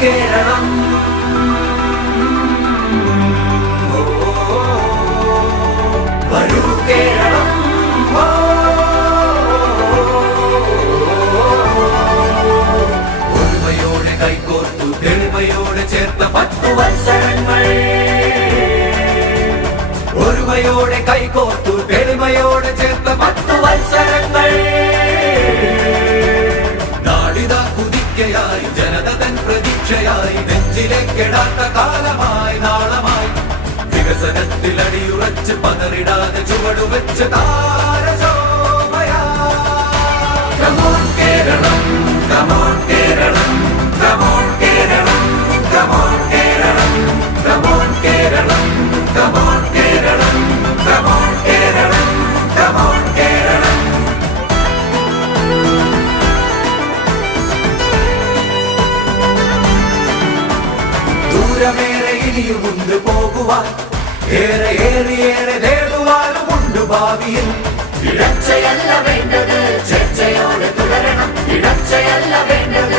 കേരളം വരൂ കേരളം ഒരുമയോടെ കൈകോർത്തു തെളിമയോടെ ചേർത്ത 10 വത്സരങ്ങൾ ഒരുമയോടെ കൈകോർത്തു തെളിമയോടെ ചേർത്ത 10 വത്സരങ്ങൾ നാടിതാ കുതിക്കയായി ജനത തൻ പ്രതീക്ഷയായി നെഞ്ചിലെ കെടാത്ത കാലമായി നാളമായി വികസനത്തിൽ അടിയുറച്ച് പതറിടാതെ ചുവടുവെച്ച് താരശോഭയാ Come on Keralam Come on Keralam Come on Keralam Come on Keralam Come on Keralam Come on Keralam Come on Keralam Come on Keralam ദൂരമേറെ ഇനിയുമുണ്ട് പോകുവാൻ ഏറെ ഏറെ നേടുവാനുമുണ്ട് ഭാവിയിൽ ഇടച്ചയല്ല വേണ്ടത് ചർച്ചയോടെ തുടരണം ഇടച്ചയല്ല വേണ്ടത്